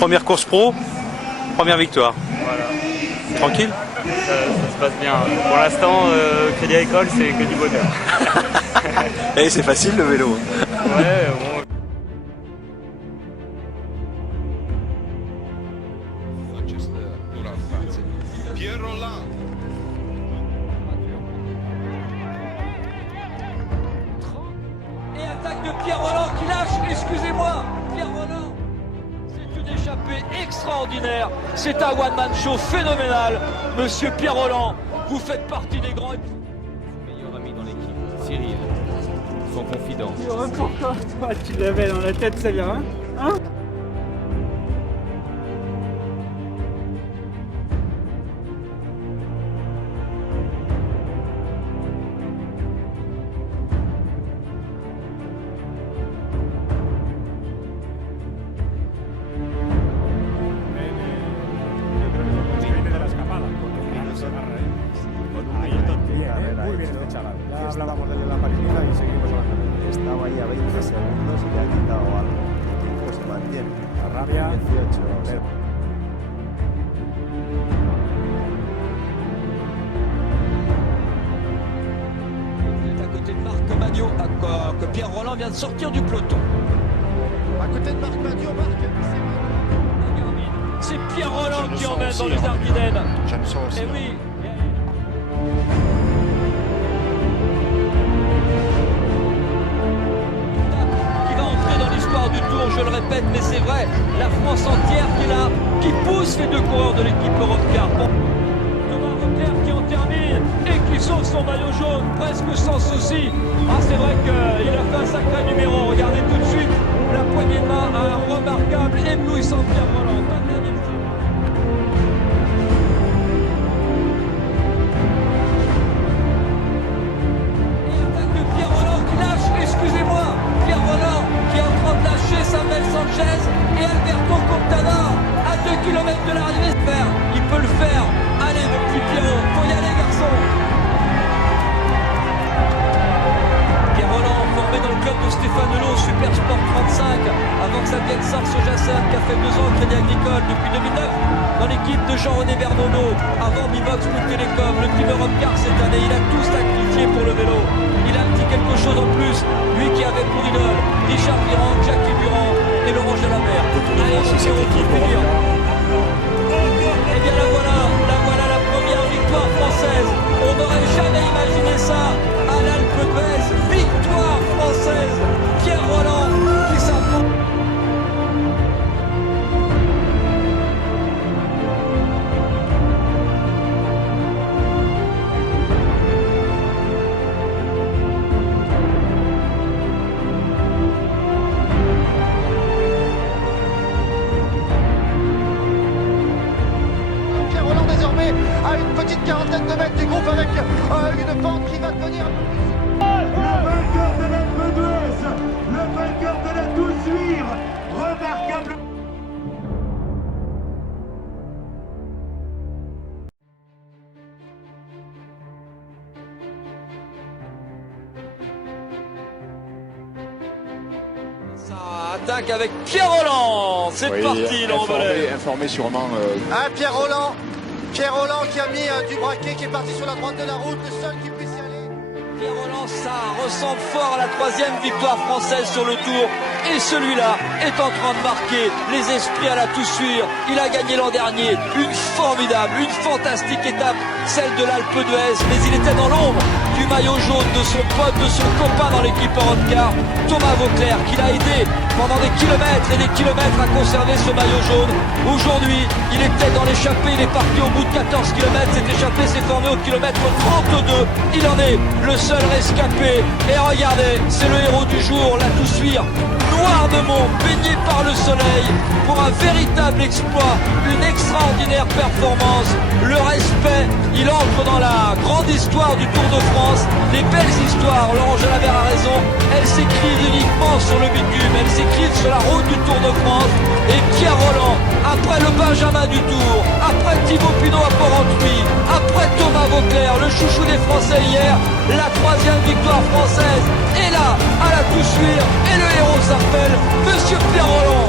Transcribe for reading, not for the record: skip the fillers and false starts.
Première course pro, première victoire. Voilà. Tranquille? Ça se passe bien. Pour l'instant, Crédit Agricole, c'est que du bonheur. Et c'est facile le vélo. Ouais, bon. Et attaque de Pierre Rolland qui lâche, excusez-moi, Pierre Rolland. C'est une échappée extraordinaire, c'est un one-man show phénoménal. Monsieur Pierre Rolland, vous faites partie des grands. Meilleur ami dans l'équipe, Cyril, son confident. Pourquoi toi tu l'avais dans la tête, ça vient, hein? Muy bien este chaval. Ya hablábamos de la patineta y seguimos hablando. Estaba ahí a 20 segundos y le ha quitado algo. El equipo se mantiene. La rabia 18. À côté de Marc Magno, que Pierre Rolland vient de sortir du peloton. À côté de Marc Magno, C'est Pierre Rolland qui emmène dans les Ardennes. J'aime ça aussi. Et oui. Qui va entrer dans l'histoire du Tour, je le répète, mais c'est vrai. La France entière qui est là, qui pousse les deux coureurs de l'équipe Europcar. Thomas Voeckler qui en termine et qui sauve son maillot jaune presque sans souci. Ah, c'est vrai qu'il a fait un sacré numéro. Regardez tout de suite la poignée de main à un remarquable éblouissant Pierre Rolland. Excusez-moi, Pierre Rolland qui est en train de lâcher Samuel Sanchez et Alberto Contador à 2 km de l'arrivée. Il peut le faire. Allez mon petit Pierrot, faut y aller garçon. Pierre Rolland formé dans le club de Stéphane Hulot, Super Sport 35, avant que ça vienne Sarso-Jacin qui a fait 2 ans au Crédit Agricole depuis 2009. Dans l'équipe de Jean-René Bernonneau, avant Bimox Bouygues Télécom, le team Europcar cette année, il a tout sacrifié pour le vélo. Il a petit quelque chose en plus, lui qui avait pour idole Richard Virenque, Jacques Durand et Laurent Jalabert. Allez, c'est cette équipe pour dire. Et bien la voilà la première victoire française. On n'aurait jamais imaginé ça à l'Alpe d'Huez. Victoire française. Pierre Rolland qui s'impose. à une petite quarantaine de mètres du groupe avec une pente qui va devenir... Le vainqueur de l'Alpe d'Huez, le vainqueur de la Toussuire, remarquable. Ça attaque avec Pierre Rolland. C'est parti l'envolée. Informé sûrement. Pierre Rolland qui a mis du braquet, qui est parti sur la droite de la route, le seul qui puisse y aller. Pierre Rolland, ça ressemble fort à la 3e victoire française sur le Tour. Et celui-là est en train de marquer les esprits à la Toussuire. Il a gagné l'an dernier une formidable, une fantastique étape, celle de l'Alpe d'Huez. Mais il était dans l'ombre du maillot jaune de son pote, de son copain dans l'équipe Europcar, Thomas Voeckler, qui l'a aidé pendant des kilomètres et des kilomètres à conserver ce maillot jaune. Aujourd'hui, il était dans l'échappée, il est parti au bout de 14 km. Cette échappée s'est formée au kilomètre 32. Il en est le seul rescapé. Et regardez, c'est le héros du jour, la Toussuire. Noir de monde, baigné par le soleil, pour un véritable exploit, une extraordinaire performance. Le respect, il entre dans la grande histoire du Tour de France. Les belles histoires, Laurent Jalabert a raison, elles s'écrivent uniquement sur le bitume, elles s'écrivent sur la route du Tour de France. Et Pierre Rolland, après le Benjamin du Tour, après Thibaut Pinot à Port-Entruy, après Thomas Voeckler, le chouchou des Français hier, la 3e victoire française est là, à la Toussuire, et le héros s'appelle Monsieur Pierre Rolland.